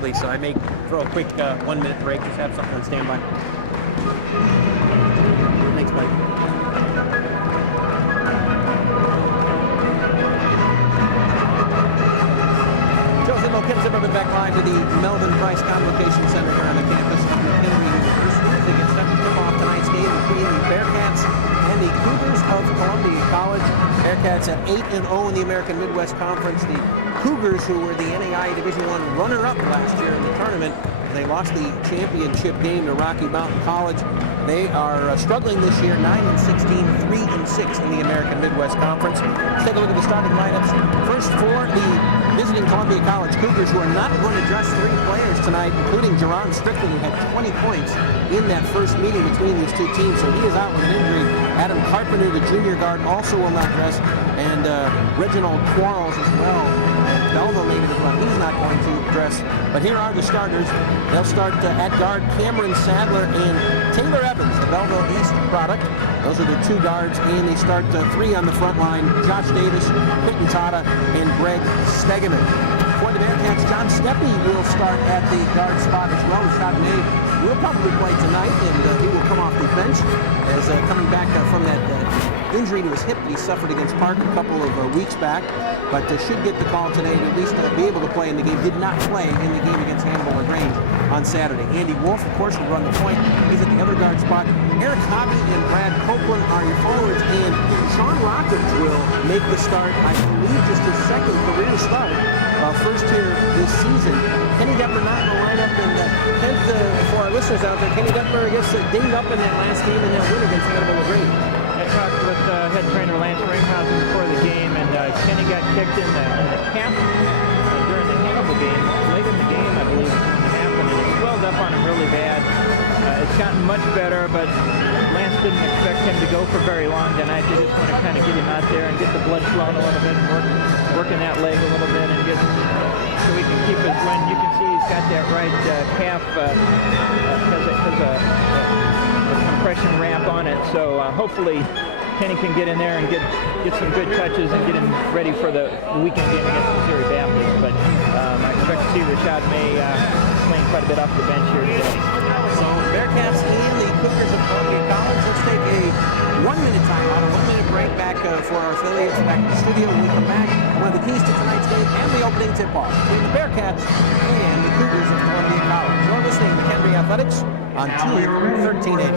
quickly, so I may throw a quick 1 minute break, just have something on standby. Thanks, buddy. Joseph O'Kinn's been back live to the Melvin Price Convocation Center here on the campus of McKendree University. They get set to tip off tonight's game between the Bearcats and the Cougars of Columbia College. Bearcats at 8-0 in the American Midwest Conference. The Cougars, who were the NAIA Division I runner-up last year in the tournament, they lost the championship game to Rocky Mountain College. They are struggling this year, 9-16, 3-6 in the American Midwest Conference. Let's take a look at the starting lineups. First for the visiting Columbia College Cougars, who are not going to dress 3 players tonight, including Jerron Strickland, who had 20 points in that first meeting between these two teams, so he is out with an injury. Adam Carpenter, the junior guard, also will not dress, and Reginald Quarles as well. Belleville native as well. He's not going to dress. But here are the starters. They'll start at guard Cameron Sadler and Taylor Evans, the Belleville East product. Those are the 2 guards, and they start 3 on the front line. Josh Davis, Quentin Tata, and Greg Stegeman. For the Bearcats, John Steppe will start at the guard spot as well. Chardonnay will probably play tonight, and he will come off the bench as coming back from that injury to his hip that he suffered against Park a couple of weeks back, but should get the call today to at least be able to play in the game. Did not play in the game against Hannibal LaGrange on Saturday. Andy Wolff, of course, will run the point. He's at the other guard spot. Eric Hobby and Brad Copeland are your forwards, and Sean Rockridge will make the start, I believe just his second career start, first here this season. Kenny Detmer not in the lineup, and for our listeners out there, Kenny Detmer, I guess, dinged up in that last game in that win against Hannibal LaGrange. I talked with head trainer Lance Ringhausen before the game, and Kenny got kicked in the calf during the Hannibal game. Late in the game, I believe, it happened, and it swelled up on him really bad. It's gotten much better, but Lance didn't expect him to go for very long tonight. They just want to kind of get him out there and get the blood flowing a little bit, and working that leg a little bit, and get so we can keep his wind. You can see he's got that right calf has a compression ramp on it, so hopefully Kenny can get in there and get some good touches and get him ready for the weekend game against Missouri Baptist. But I expect to see Rashad May playing quite a bit off the bench here today. So Bearcats and the Cougars of Columbia College. Let's take a 1-minute timeout, a 1-minute break back for our affiliates back in the studio. When we come back, one of the keys to tonight's game and the opening tip-off between the Bearcats and the Cougars of Columbia College. You're listening to McKendree Athletics on Team 1380.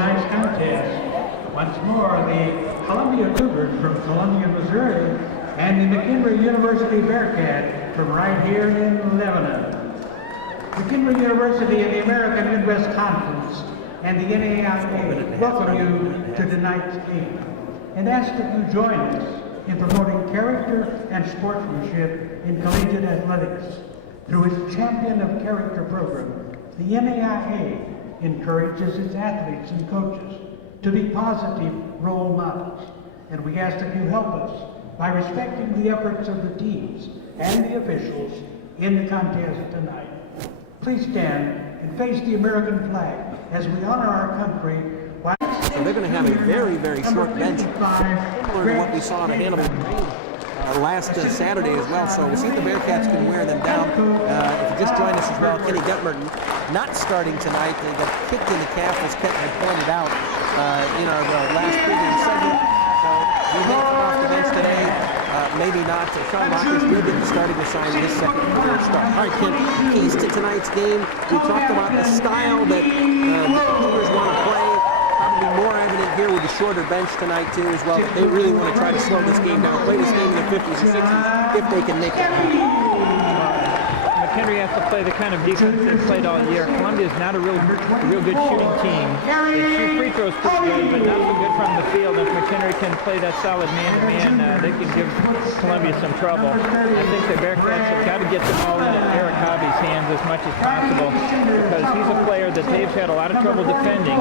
Once more, the Columbia Cougars from Columbia, Missouri, and the McKendree University Bearcats from right here in Lebanon. McKendree University and the American Midwest Conference and the NAIA welcome you to tonight's game and ask that you join us in promoting character and sportsmanship in collegiate athletics. Through its Champion of Character program, the NAIA encourages its athletes and coaches to be positive role models, and we ask that you help us by respecting the efforts of the teams and the officials in the contest tonight. Please stand and face the American flag as we honor our country. So they're going to have a very, very short bench, similar to what we saw in Hannibal last Saturday as well. So we'll see if the Bearcats can wear them down. If you just joined us as well, Kenny Detmer not starting tonight. They got kicked in the calf, as Kent had pointed out in our last pregame segment. So he may come off the bench today. Maybe not. Sean Rockridge will get the starting assignment this second quarter start. All right, Ken, keys to tonight's game. We talked about the style that the Cougars want to play. Probably more evident here with the shorter bench tonight, too, as well. They really want to try to slow this game down, play this game in the 50s and 60s if they can make it happen. McKendree has to play the kind of defense they've played all year. Columbia is not a real good shooting team. They shoot free throws pretty good, but not so good from the field. If McKendree can play that solid man-to-man, they can give Columbia some trouble. I think the Bearcats have got to get the ball in Eric Hobby's hands as much as possible, because he's a player that they've had a lot of trouble defending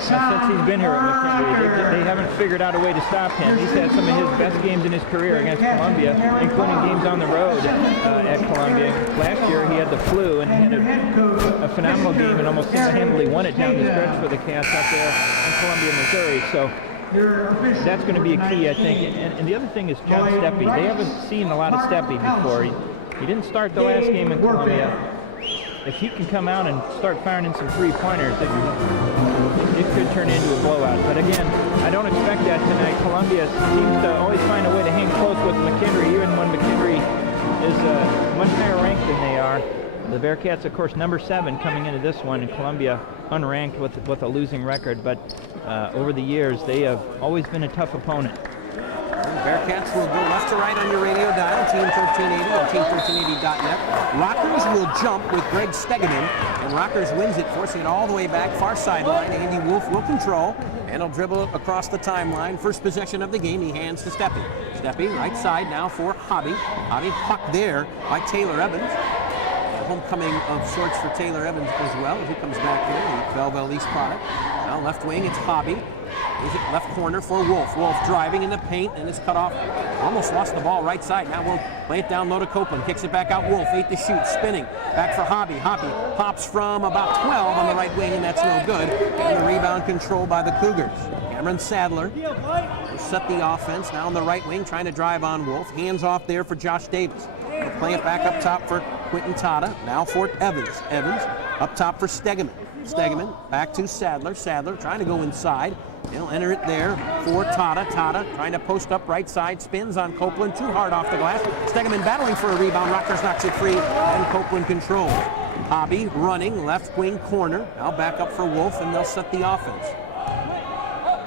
since he's been here at McKendree. They haven't figured out a way to stop him. He's had some of his best games in his career against Columbia, including games on the road at Columbia. Last year he had the flu and had a phenomenal game and almost single-handedly won it down the stretch for the Cats up there in Columbia, Missouri. So that's going to be a key, I think. And the other thing is John Steppe. They haven't seen a lot of Steppe before. He didn't start the last game in Columbia. if he can come out and start firing in some three-pointers, it could turn into a blowout. But again, I don't expect that tonight. Columbia seems to always find a way to hang close with McKendree, even when McKendree is much higher ranked than they are. The Bearcats, of course, number 7 coming into this one, and Columbia unranked with a losing record. But over the years, they have always been a tough opponent. Bearcats will go left to right on your radio dial, Team 1380 and Team1380.net. Rockers will jump with Greg Stegeman, and Rockers wins it, forcing it all the way back, far sideline. Andy Wolff will control, and he'll dribble across the timeline. First possession of the game, he hands to Steppy. Steppy, right side now for Hobby. Hobby pucked there by Taylor Evans. Homecoming of sorts for Taylor Evans as well, as he comes back here, the Belleville East product. Now left wing, it's Hobby. Is it left corner for Wolff. Wolff driving in the paint and is cut off. Almost lost the ball right side. Now we'll play it down low to Copeland. Kicks it back out. Wolff, 8 to shoot, spinning. Back for Hobby. Hobby pops from about 12 on the right wing, and that's no good. And the rebound controlled by the Cougars. Cameron Sadler will set the offense. Now on the right wing, trying to drive on Wolff. Hands off there for Josh Davis. We'll play it back up top for Quentin Tata. Now for Evans. Evans up top for Stegeman. Stegeman back to Sadler. Sadler trying to go inside. He'll enter it there for Tata. Tata trying to post up right side. Spins on Copeland. Too hard off the glass. Stegeman battling for a rebound. Rockers knocks it free, and Copeland controls. Hobby running left wing corner. Now back up for Wolff, and they'll set the offense.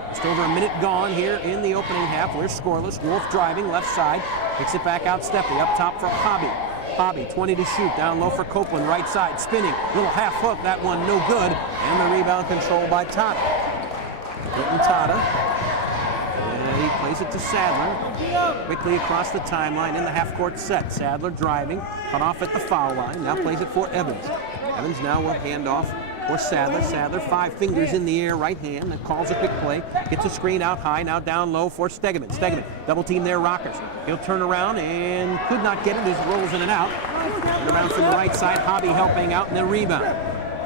Just over a minute gone here in the opening half. We're scoreless. Wolff driving left side. Kicks it back out. Steppy up top for Hobby. Hobby, 20 to shoot, down low for Copeland, right side, spinning, little half hook, that one no good, and the rebound controlled by Tata. Quentin Tata, and he plays it to Sadler, quickly across the timeline in the half-court set. Sadler driving, cut off at the foul line, now plays it for Evans. Evans now will hand off for Sadler. Sadler, 5 fingers in the air, right hand, and calls a quick play. Gets a screen out high, now down low for Stegeman. Stegeman, double team there, Rockers. He'll turn around and could not get it as it rolls in and out. Turn around from the right side, Hobby helping out in the rebound.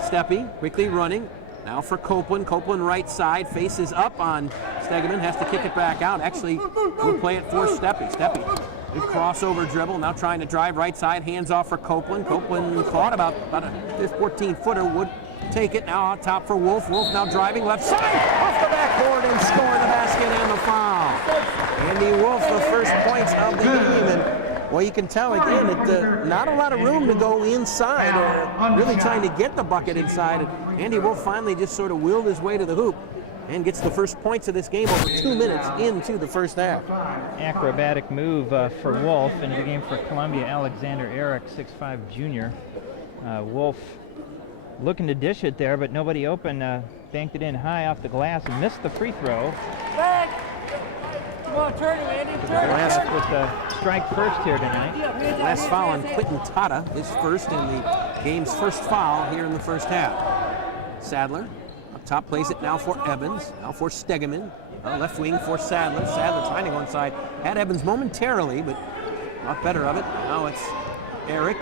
Steppy, quickly running. Now for Copeland. Copeland right side, faces up on Stegeman, has to kick it back out. Actually, we'll play it for Steppy. Steppy, good crossover dribble, now trying to drive right side, hands off for Copeland. Copeland caught about a 14-footer, would take it now on top for Wolff. Wolff now driving left side, off the backboard, and score the basket and the foul. Andy Wolff, the first points of the game, and well, you can tell again that not a lot of room to go inside, or really trying to get the bucket inside. And Andy Wolff finally just sort of willed his way to the hoop and gets the first points of this game over 2 minutes into the first half. Acrobatic move for Wolff into the game for Columbia. Alexander Eric, 6'5" junior. Wolff looking to dish it there, but nobody open. Banked it in high off the glass and missed the free throw. Come on, turn him, Andy. Turn him. With the strike first here tonight. Last foul on Quentin Tata, his first in the game's first foul here in the first half. Sadler up top, plays it now for Evans, now for Stegeman. Left wing for Sadler. Sadler trying to go inside. Had Evans momentarily, but not better of it. Now it's Eric.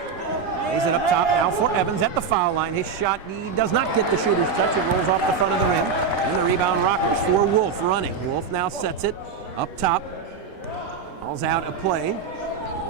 Plays it up top now for Evans at the foul line. His shot, he does not get the shooter's touch. It rolls off the front of the rim. And the rebound, Rockers for Wolff running. Wolff now sets it up top. Calls out a play.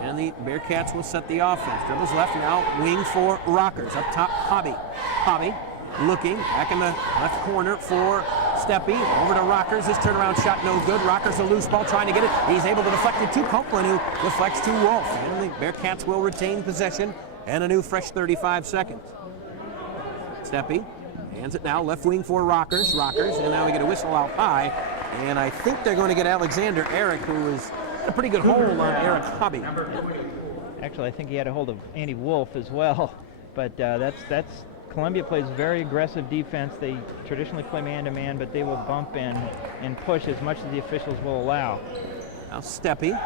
And the Bearcats will set the offense. Dribbles left now, wing for Rockers. Up top, Hobby. Hobby looking back in the left corner for Steppy. Over to Rockers. His turnaround shot no good. Rockers a loose ball trying to get it. He's able to deflect it to Copeland, who deflects to Wolff. And the Bearcats will retain possession and a new fresh 35 seconds. Steppy hands it now, left wing for Rockers. Rockers, and now we get a whistle out high. And I think they're going to get Alexander Eric, who is a pretty good hold on Eric Hobby. Actually, I think he had a hold of Andy Wolff as well. But that's Columbia plays very aggressive defense. They traditionally play man-to-man, but they will bump in and push as much as the officials will allow. Now Steppy,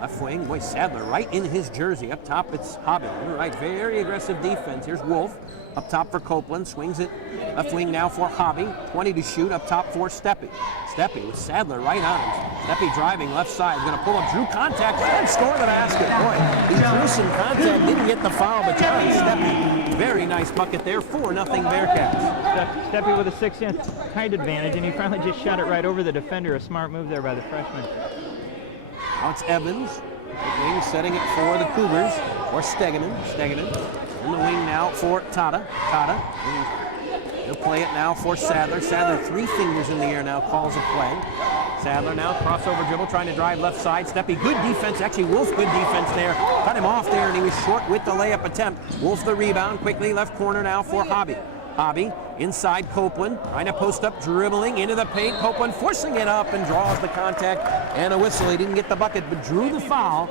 left wing, boy, Sadler right in his jersey. Up top, it's Hobby. You're right, very aggressive defense. Here's Wolff, up top for Copeland, swings it left wing now for Hobby. 20 to shoot, up top for Steppy. Steppy with Sadler right on him. Steppy driving left side, going to pull up, drew contact, and score the basket. Boy, he drew some contact, didn't get the foul, but John Steppy, very nice bucket there, 4-0 Bearcats. Steppy with a 6-inch height advantage, and he finally just shot it right over the defender. A smart move there by the freshman. Now it's Evans, setting it for the Cougars, or Stegeman. Stegeman In the wing now for Tata. He'll play it now for Sadler. Sadler, 3 fingers in the air now, calls a play. Sadler now, crossover dribble, trying to drive left side. Steppy, good defense. Actually, Wolff, good defense there. Cut him off there, and he was short with the layup attempt. Wolff the rebound, quickly left corner now for Hobby. Hobby inside Copeland, trying to post up, dribbling into the paint. Copeland forcing it up and draws the contact and a whistle. He didn't get the bucket, but drew the foul.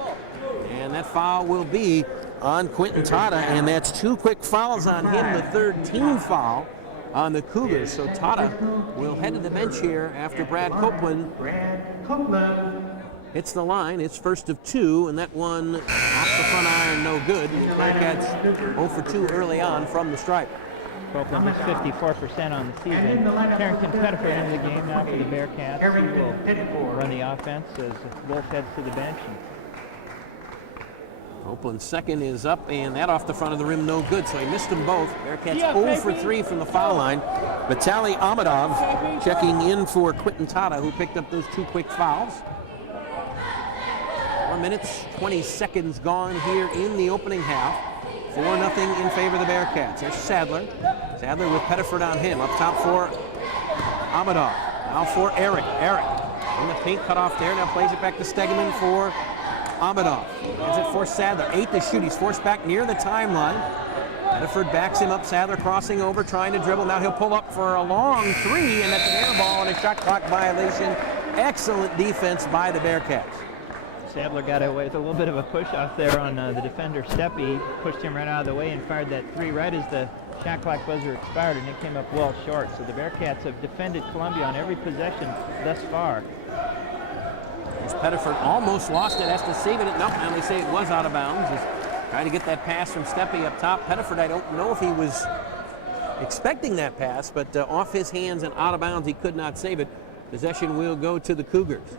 And that foul will be on Quentin Tata, and that's 2 quick fouls on him, the 3rd team foul on the Cougars. So Tata will head to the bench here after Brad Copeland hits the line. It's first of 2, and that one off the front iron, no good. And the Bearcats 0 for 2 early on from the stripe. Copeland is 54% on the season. Carrington Pettiford into the game now for the Bearcats. He will run the offense as Wolff heads to the bench. Copeland's second is up, and that off the front of the rim, no good, so he missed them both. Bearcats 0 for 3 from the foul line. Vitaly Ahmedov checking in for Quentin Tata, who picked up those 2 quick fouls. 4 minutes, 20 seconds gone here in the opening half. 4-0 in favor of the Bearcats. There's Sadler. Sadler with Pettiford on him. Up top for Ahmedov. Now for Eric. Eric in the paint, cut off there. Now plays it back to Stegeman for Ahmedov. Hands it for Sadler. 8 to shoot. He's forced back near the timeline. Pettiford backs him up. Sadler crossing over, trying to dribble. Now he'll pull up for a long 3, and that's an air ball and a shot clock violation. Excellent defense by the Bearcats. Sadler got away with a little bit of a push off there on the defender Steppy. Pushed him right out of the way and fired that 3 right as the shot clock buzzer expired, and it came up well short. So the Bearcats have defended Columbia on every possession thus far. As Pettiford almost lost it, has to save it. Nope, now they say it was out of bounds. He's trying to get that pass from Steppy up top. Pettiford, I don't know if he was expecting that pass, but off his hands and out of bounds, he could not save it. Possession will go to the Cougars.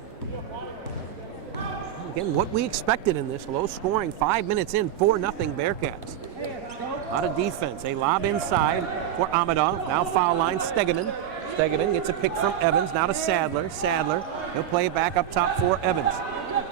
Again, what we expected in this, low scoring, 5 minutes in, 4-0 Bearcats. A lot of defense. A lob inside for Ahmedov. Now foul line, Stegeman. Stegeman gets a pick from Evans. Now to Sadler. Sadler, he'll play it back up top for Evans.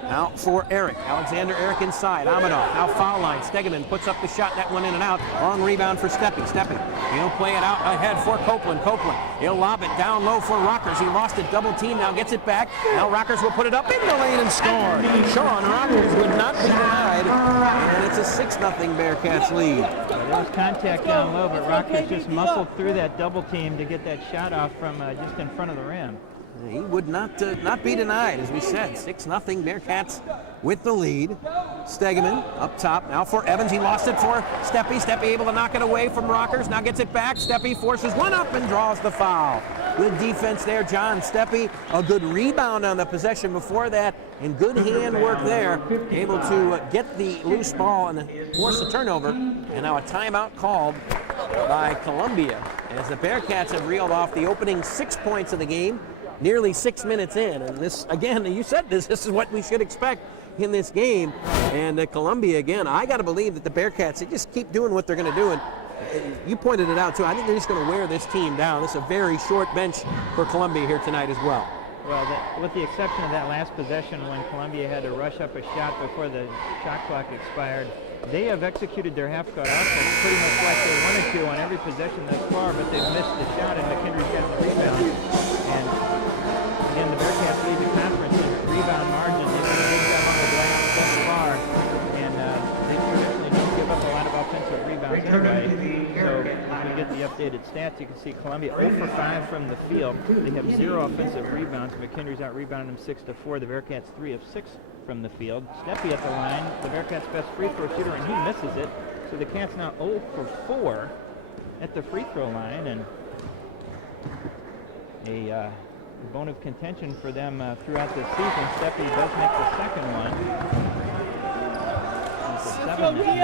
Now for Eric. Alexander Eric inside. Ahmedov. Now foul line. Stegeman puts up the shot. That one in and out. Long rebound for Steppy. Steppy. He'll play it out ahead for Copeland. Copeland. He'll lob it down low for Rockers. He lost it. Double team. Now gets it back. Now Rockers will put it up in the lane and score. Sean Rockers would not be denied. And it's a 6-0 Bearcats lead. There was contact down low, but Rockers just muscled through that double team to get that shot off from just in front of the rim. He would not be denied, as we said. 6-0 Bearcats with the lead. Stegeman up top now for Evans. He lost it for Steppy. Steppy able to knock it away from Rockers. Now gets it back. Steppy forces one up and draws the foul. Good defense there, John Steppy. A good rebound on the possession before that, and good hand work there. Able to get the loose ball and force a turnover. And now a timeout called by Columbia, as the Bearcats have reeled off the opening 6 points of the game. Nearly 6 minutes in, and this, again, you said this is what we should expect in this game. And Columbia, again, I got to believe that the Bearcats, they just keep doing what they're going to do. And you pointed it out, too. I think they're just going to wear this team down. This is a very short bench for Columbia here tonight as well. Well, with the exception of that last possession when Columbia had to rush up a shot before the shot clock expired, they have executed their half-court offense pretty much like they wanted to on every possession thus far, but they've missed the shot, and McKendree's got the rebound. And again, the Bearcats lead the conference in rebound margin. They've done a good job on the glass thus far, and they traditionally don't give up a lot of offensive rebounds anyway. So as we get the updated stats, you can see Columbia 0 for 5 from the field. They have 0 offensive rebounds. McKendree's out-rebounded them 6-4. The Bearcats 3 of 6 from the field. Steppy at the line, the Bearcats' best free throw shooter, and he misses it. So the Cats now 0 for 4 at the free throw line, and a bone of contention for them throughout the season. Steppy does make the second one. It's a 7-0 lead.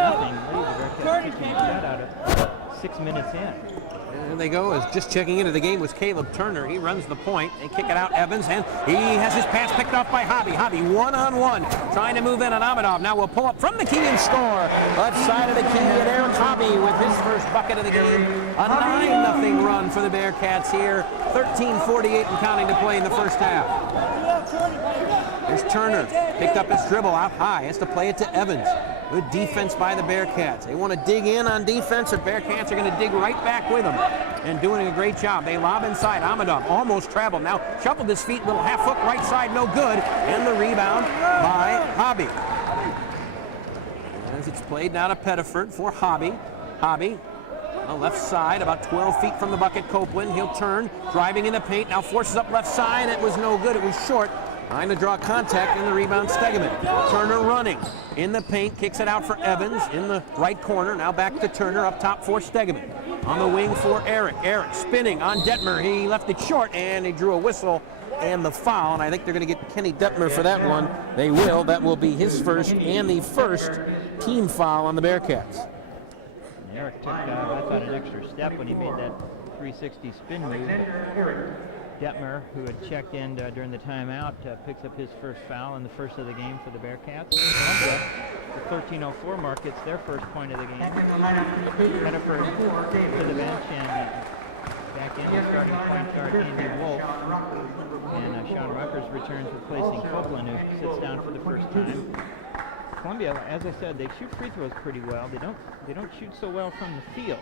The Bearcats kicking a shot out of 6 minutes in. There they go. As just checking into the game was Caleb Turner. He runs the point. They kick it out, Evans, and he has his pass picked off by Hobby. Hobby one-on-one, trying to move in on Ahmedov. Now will pull up from the key and score. Left side of the key, and Eric Hobby with his first bucket of the game. A 9-0 run for the Bearcats here. 13:48 and counting to play in the first half. There's Turner. Picked up his dribble out high. Has to play it to Evans. Good defense by the Bearcats. They want to dig in on defense. The Bearcats are going to dig right back with them and doing a great job. They lob inside. Amadov almost traveled. Now shuffled his feet, little half hook right side, no good. And the rebound by Hobby. As it's played now to Pettiford for Hobby. Hobby on the left side, about 12 feet from the bucket. Copeland, he'll turn, driving in the paint. Now forces up left side. It was no good. It was short. Trying to draw contact, and the rebound Stegeman. Turner running in the paint, kicks it out for Evans in the right corner. Now back to Turner, up top for Stegeman. On the wing for Eric. Eric spinning on Detmer. He left it short, and he drew a whistle and the foul. And I think they're going to get Kenny Detmer for that one. They will. That will be his first and the first team foul on the Bearcats. Eric took, I thought, an extra step when he made that 360 spin move. Detmer, who had checked in during the timeout, picks up his first foul in the first of the game for the Bearcats. The 13:04 mark gets their first point of the game. Pettiford to the bench, and back in the starting point guard Andy Wolff. And Sean Ruckers returns, replacing Copeland, who sits down for the first time. Columbia, as I said, they shoot free throws pretty well. They don't shoot so well from the field.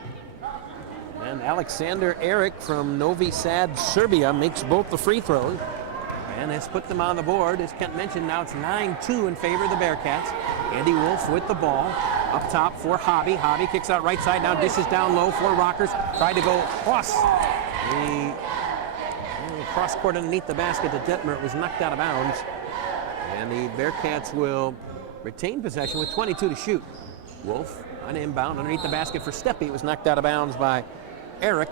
And Alexander Eric from Novi Sad, Serbia, makes both the free throws and has put them on the board. As Kent mentioned, now it's 9-2 in favor of the Bearcats. Andy Wolff with the ball. Up top for Hobby. Hobby kicks out right side, now dishes down low for Rockers. Tried to go cross. The cross court underneath the basket to Detmer. It was knocked out of bounds. And the Bearcats will retain possession with 22 to shoot. Wolff on inbound underneath the basket for Steppe. It was knocked out of bounds by Eric.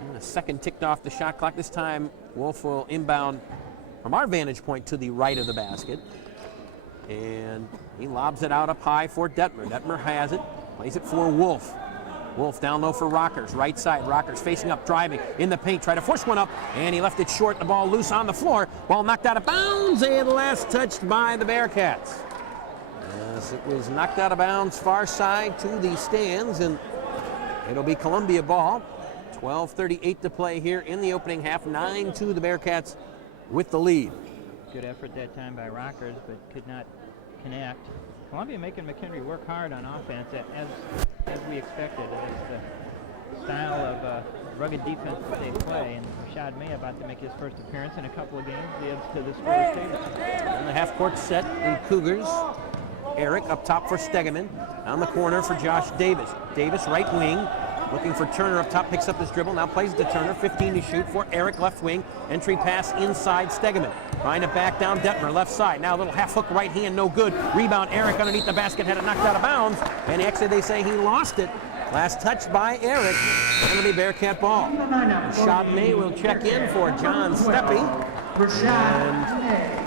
And a second ticked off the shot clock. This time Wolff will inbound from our vantage point to the right of the basket. And he lobs it out up high for Detmer. Detmer has it, plays it for Wolff. Wolff down low for Rockers, right side. Rockers facing up, driving in the paint, try to force one up, and he left it short. The ball loose on the floor. Ball knocked out of bounds, and last touched by the Bearcats. As it was knocked out of bounds far side to the stands, and it'll be Columbia ball. 12:38 to play here in the opening half. 9-2 the Bearcats with the lead. Good effort that time by Rockers, but could not connect. Columbia making McKendree work hard on offense, as we expected. It's the style of rugged defense that they play, and Rashad May about to make his first appearance in a couple of games leads to this first stage. On the half-court set, the Cougars. Eric up top for Stegeman. On the corner for Josh Davis. Davis right wing, looking for Turner up top, picks up his dribble, now plays it to Turner, 15 to shoot for Eric left wing. Entry pass inside Stegeman. Trying to back down Detmer left side. Now a little half hook right hand, no good. Rebound Eric underneath the basket, had it knocked out of bounds. And actually they say he lost it. Last touch by Eric. It'll be Bearcat ball. Rashad May will check in for John Steppe. And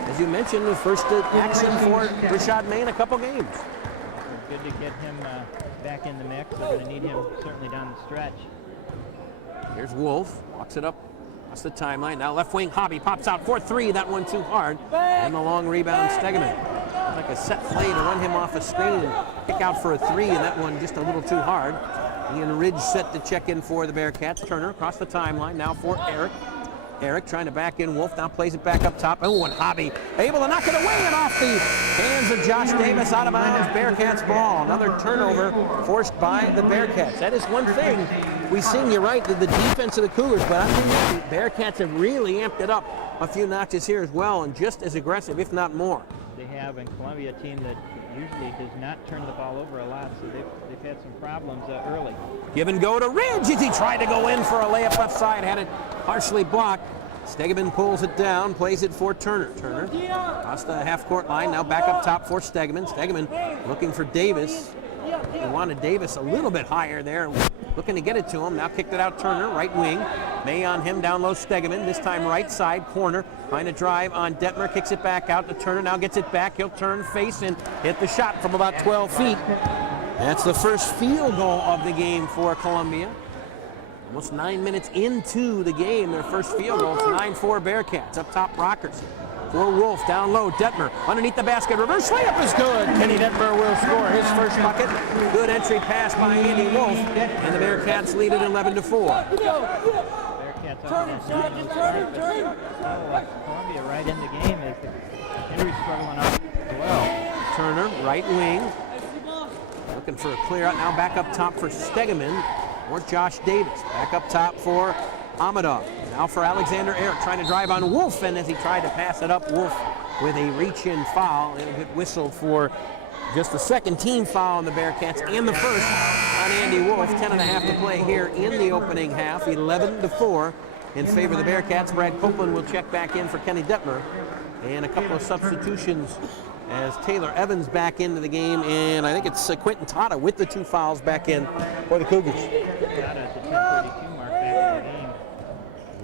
as you mentioned, the first action for Rashad May in a couple games. Good to get him back in the mix. They're going to need him certainly down the stretch. Here's Wolff, walks it up. That's the timeline. Now left wing, Hobby pops out for three. That one too hard. And the long rebound, Stegeman. Like a set play to run him off a screen and kick out for a three, and that one just a little too hard. Ian Ridge set to check in for the Bearcats. Turner across the timeline now for Eric. Eric trying to back in. Wolff now plays it back up top. Oh, and Hobby able to knock it away and off the hands of Josh Davis, out of bounds. Bearcats ball. Another turnover forced by the Bearcats. That is one thing we seen, you're right, the defense of the Cougars, but I think the Bearcats have really amped it up a few notches here as well, and just as aggressive, if not more. They have in Columbia a team that usually does not turn the ball over a lot, so they've had some problems early. Give and go to Ridge as he tried to go in for a layup left side, had it partially blocked. Stegeman pulls it down, plays it for Turner. Turner across the half-court line, now back up top for Stegeman. Stegeman looking for Davis. He wanted Davis a little bit higher there, looking to get it to him. Now kicked it out Turner, right wing. May on him, down low Stegeman, this time right side corner. Trying to drive on Detmer, kicks it back out to Turner, now gets it back. He'll turn face and hit the shot from about 12 feet. That's the first field goal of the game for Columbia. Almost 9 minutes into the game, their first field goal. It's 9-4 Bearcats. Up top, Rockers. For Wolff, down low, Detmer underneath the basket. Reverse layup is good. Kenny Detmer will score his first bucket. Good entry pass by Andy Wolff. And the Bearcats lead it 11-4. Bearcats Columbia right in the game as the Henry struggling off as well. Turner, right wing. Looking for a clear out now. Back up top for Stegeman or Josh Davis. Back up top for Amadov. Now for Alexander Eric trying to drive on Wolff, and as he tried to pass it up, Wolff with a reach-in foul. It'll get whistled for just the second team foul on the Bearcats and the first on Andy Wolff. 10.5 to play here in the opening half. 11-4 in favor of the Bearcats. Brad Copeland will check back in for Kenny Detmer. And a couple of substitutions as Taylor Evans back into the game, and I think it's Quentin Tata with the 2 fouls back in for the Cougars. Tata at the 10:32 mark back in the game.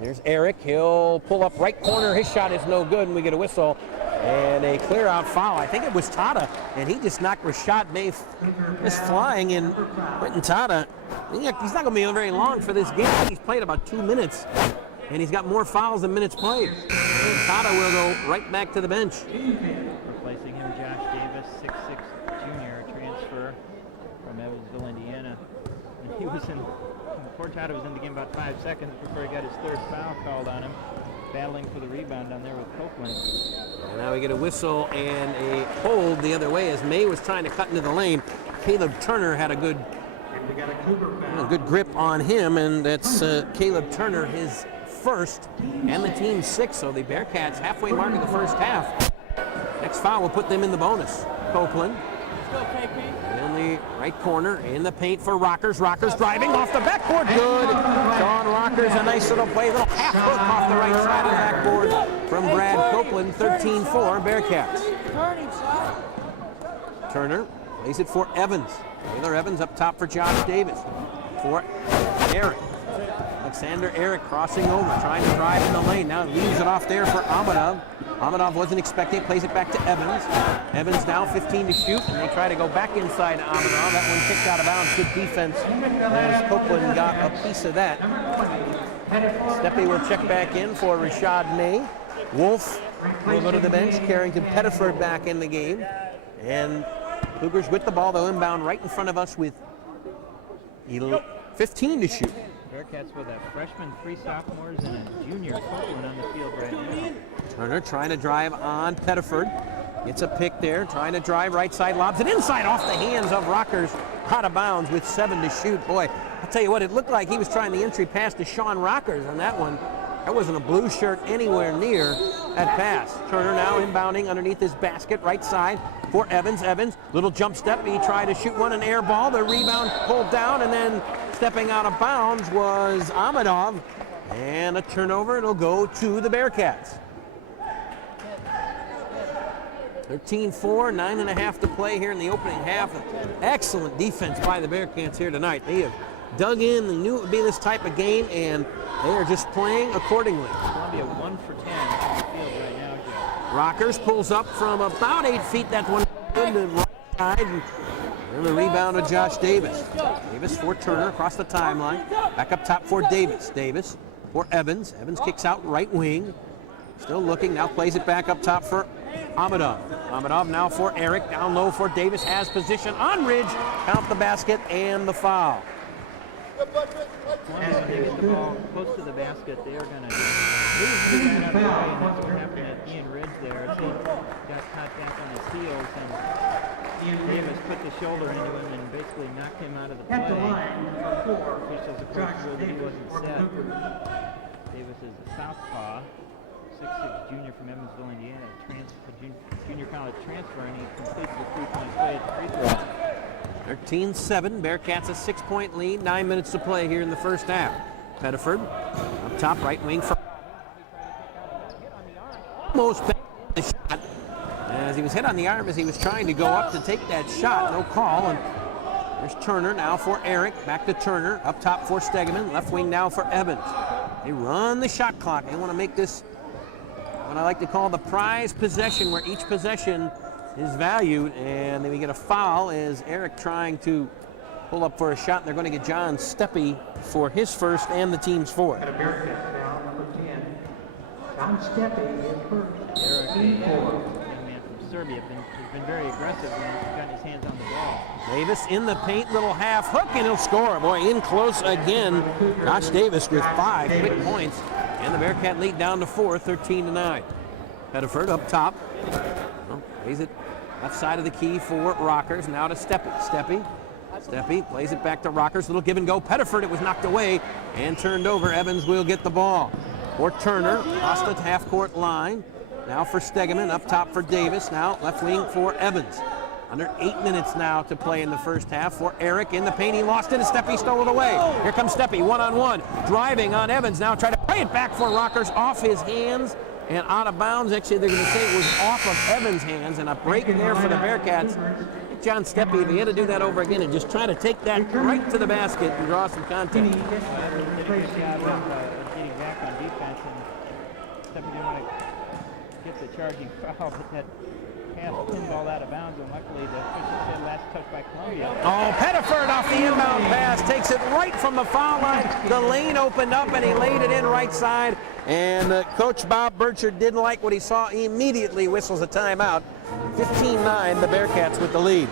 There's Eric. He'll pull up right corner. His shot is no good, and we get a whistle and a clear-out foul. I think it was Tata, and he just knocked Rashad May just flying. And Quentin Tata, he's not going to be very long for this game. He's played about 2 minutes, and he's got more fouls than minutes played. And Tata will go right back to the bench. Replacing him, Josh Davis, 6'6" junior, transfer from Evansville, Indiana. And he was in, before Tata was in the game about 5 seconds before he got his 3rd foul called on him, battling for the rebound down there with Copeland. And now we get a whistle and a hold the other way as May was trying to cut into the lane. Caleb Turner had a good grip on him, and that's Caleb Turner, his first and the team's 6th. So the Bearcats halfway mark in the first half. Next foul will put them in the bonus. Copeland in the right corner in the paint for Rockers. Rockers driving off the backboard. Good. Sean Rockers, a nice little play. Little half hook off the right side of the backboard from Brad Copeland. 13-4 Bearcats. Turner plays it for Evans. Taylor Evans up top for Josh Davis. For Eric. Alexander Eric crossing over, trying to drive in the lane. Now leaves it off there for Amadov. Amadov wasn't expecting it, plays it back to Evans. Evans now 15 to shoot, and they try to go back inside Amadov. That one kicked out of bounds. Good defense as Copeland got a piece of that. Steppe will check back in for Rashad May. Wolff will go to the bench. Carrington Pettiford back in the game. And Cougars with the ball. They'll inbound right in front of us with 15 to shoot. Bearcats with a freshman, 3 sophomores, and a junior Copeland on the field right now. Turner trying to drive on Pettiford. Gets a pick there, trying to drive right side, lobs it inside off the hands of Rockers. Out of bounds with 7 to shoot. Boy, I'll tell you what, it looked like he was trying the entry pass to Sean Rockers on that one. That wasn't a blue shirt anywhere near that pass. Turner now inbounding underneath his basket, right side for Evans. Evans, little jump step. He tried to shoot one, an air ball. The rebound pulled down, and then stepping out of bounds was Amadov. And a turnover. It'll go to the Bearcats. 13-4, 9.5 to play here in the opening half. Excellent defense by the Bearcats here tonight. They have dug in. They knew it would be this type of game, and they are just playing accordingly. Columbia 1 for 10 on the field right now, Joe. Rockers pulls up from about 8 feet. That one good to the right side. And the rebound of Josh Davis. Davis for Turner across the timeline. Back up top for Davis. Davis for Evans. Evans kicks out right wing. Still looking. Now plays it back up top for Amadov. Amadov now for Eric. Down low for Davis. Has position on Ridge. Count the basket and the foul. When they get the ball close to the basket, they are going to lose the right out of the way, and that's what happened at Ian Ridge there. He got caught back on his heels, and Davis put the shoulder into him and basically knocked him out of the play. Which is, of course, ruled that he wasn't set. Davis is a southpaw, 6'6" junior from Evansville, Indiana, junior college transfer, and he completes the 3-point play at the free throw. 13-7, Bearcats a 6-point lead, 9 minutes to play here in the first half. Pettiford up top, right wing for almost the shot. As he was hit on the arm as he was trying to go up to take that shot, no call. And there's Turner now for Eric, back to Turner, up top for Stegeman, left wing now for Evans. They run the shot clock. They want to make this what I like to call the prize possession, where each possession is valued, and then we get a foul as Eric trying to pull up for a shot, and they're going to get John Steppe for his first and the team's 4th. Got a Bearcats foul, number 10. John Steppe is first. Eric, a young man from Serbia, has been very aggressive when he's gotten his hands on the ball. Davis in the paint, little half hook, and he'll score. Boy, in close again. Josh Davis with 5 quick points, and the Bearcat lead down to 4, 13-9. Pettiford up top. Well, plays it Left side of the key for Rockers. Now to Steppy. Steppy plays it back to Rockers. Little give and go. Pettiford, it was knocked away and turned over. Evans will get the ball. For Turner, across the half-court line. Now for Stegeman, up top for Davis. Now left wing for Evans. Under 8 minutes now to play in the first half for Eric in the paint. He lost it, and Steppy stole it away. Here comes Steppy, one-on-one, driving on Evans. Now try to play it back for Rockers, off his hands and out of bounds. Actually, they're going to say it was off of Evans' hands, and a break there for the Bearcats. John Steppy, if he had to do that over again and just try to take that right to the basket and draw some contact. Getting back on defense, and Steppy didn't want to get the charging foul, but that pass pinball out of bounds, and luckily the official said last touch by Columbia. Oh, Pettiford off the inbound pass, takes it right from the foul line. The lane opened up, and he laid it in right side. And Coach Bob Burchard didn't like what he saw. He immediately whistles a timeout. 15-9, the Bearcats with the lead.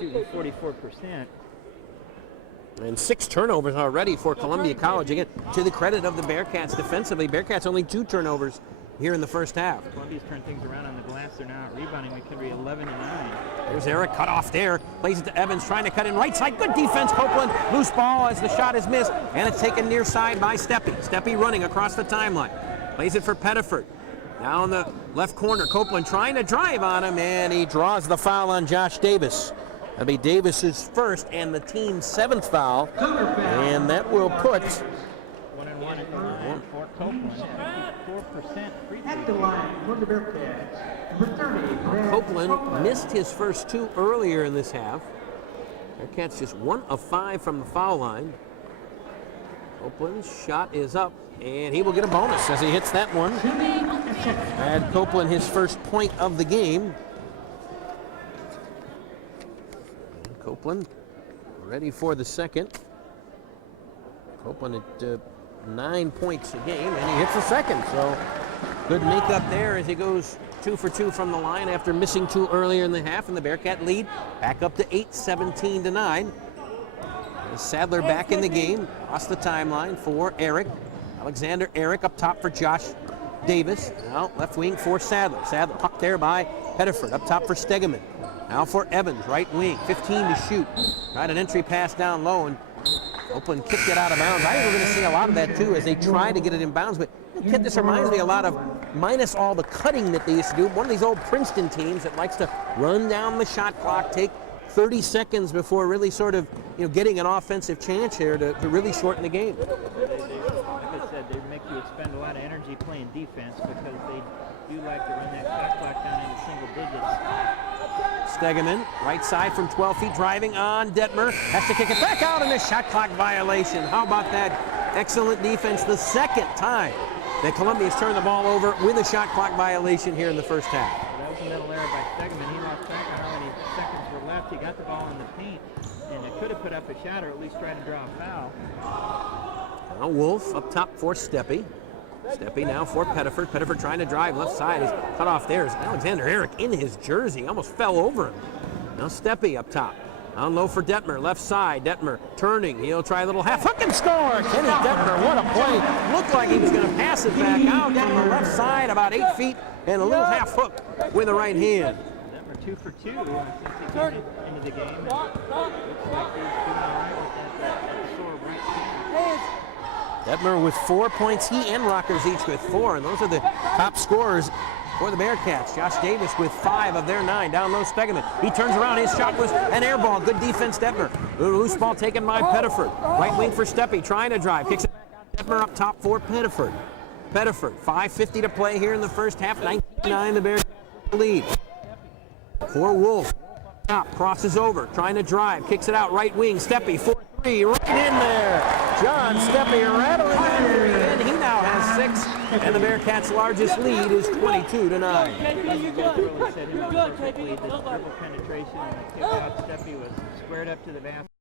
Shooting 44%. And 6 turnovers already for Columbia College. Again, to the credit of the Bearcats defensively. Bearcats only 2 turnovers here in the first half. Columbia's turned things around on the glass. They're now rebounding McKendree 11-9. There's Eric, cut off there. Plays it to Evans, trying to cut in right side. Good defense, Copeland. Loose ball as the shot is missed. And it's taken near side by Steppy. Steppy running across the timeline. Plays it for Pettiford. Now in the left corner, Copeland trying to drive on him, and he draws the foul on Josh Davis. That'll be Davis's first and the team's 7th foul, and that will put 1-1 at the line for Copeland. 54% free throw. At the line for the Bearcats, number 30. Copeland missed his first 2 earlier in this half. Bearcats just 1 of 5 from the foul line. Copeland's shot is up, and he will get a bonus as he hits that one. And Copeland his first point of the game. Copeland ready for the second. Copeland at 9 points a game, and he hits the second. So good makeup there as he goes 2 for 2 from the line after missing 2 earlier in the half, and the Bearcat lead back up to 8, 17-9. Sadler back in the game, across the timeline for Eric. Alexander Eric up top for Josh Davis. Now left wing for Sadler. Sadler pucked there by Pettiford. Up top for Stegeman. Now for Evans, right wing, 15 to shoot. Got an entry pass down low, and Copeland kicked it out of bounds. I think we're going to see a lot of that too as they try to get it in bounds. But this reminds me a lot of, minus all the cutting that they used to do, one of these old Princeton teams that likes to run down the shot clock, take 30 seconds before really sort of, getting an offensive chance here to really shorten the game. Like I said, they make you expend a lot of energy playing defense because they do like to run that shot clock down into single digits. Stegeman, right side from 12 feet, driving on Detmer. Has to kick it back out in a shot clock violation. How about that? Excellent defense. The second time that Columbia's turned the ball over with a shot clock violation here in the first half. That was a mental error by Stegeman. He lost track of how many seconds were left. He got the ball in the paint, and it could have put up a shot or at least tried to draw a foul. Now Wolff up top for Steppy. Steppy now for Pettiford. Pettiford trying to drive left side. Is cut off there. Is Alexander Eric in his jersey. Almost fell over him. Now Steppy up top. Down low for Detmer. Left side. Detmer turning. He'll try a little half hook and score. Kenny Detmer, what a play. Looked like he was going to pass it back out from the left side about 8 feet and a little half hook with the right hand. Detmer 2 for 2 since he came into the game. And looks like he's doing all right with that sore right hand. Detmer with 4 points. He and Rockers each with 4, and those are the top scorers for the Bearcats. Josh Davis with 5 of their 9. Down low, Stegeman. He turns around. His shot was an air ball. Good defense, Detmer. Loose ball taken by Pettiford. Right wing for Steppy, trying to drive. Kicks it back out. Detmer up top for Pettiford. Pettiford, 5:50 to play here in the first half. 19-9, the Bearcats lead. For Wolff. Top, crosses over, trying to drive. Kicks it out, right wing. Steppy, 4-3, right in there. John Steppy rattling that 3 in. He now has 6. And the Bearcats' largest lead is 22-9. KP, you good. Really set him You're up good, perfectly. KP. The Good luck. dribble penetration and the kick out step, he was squared up to the basket.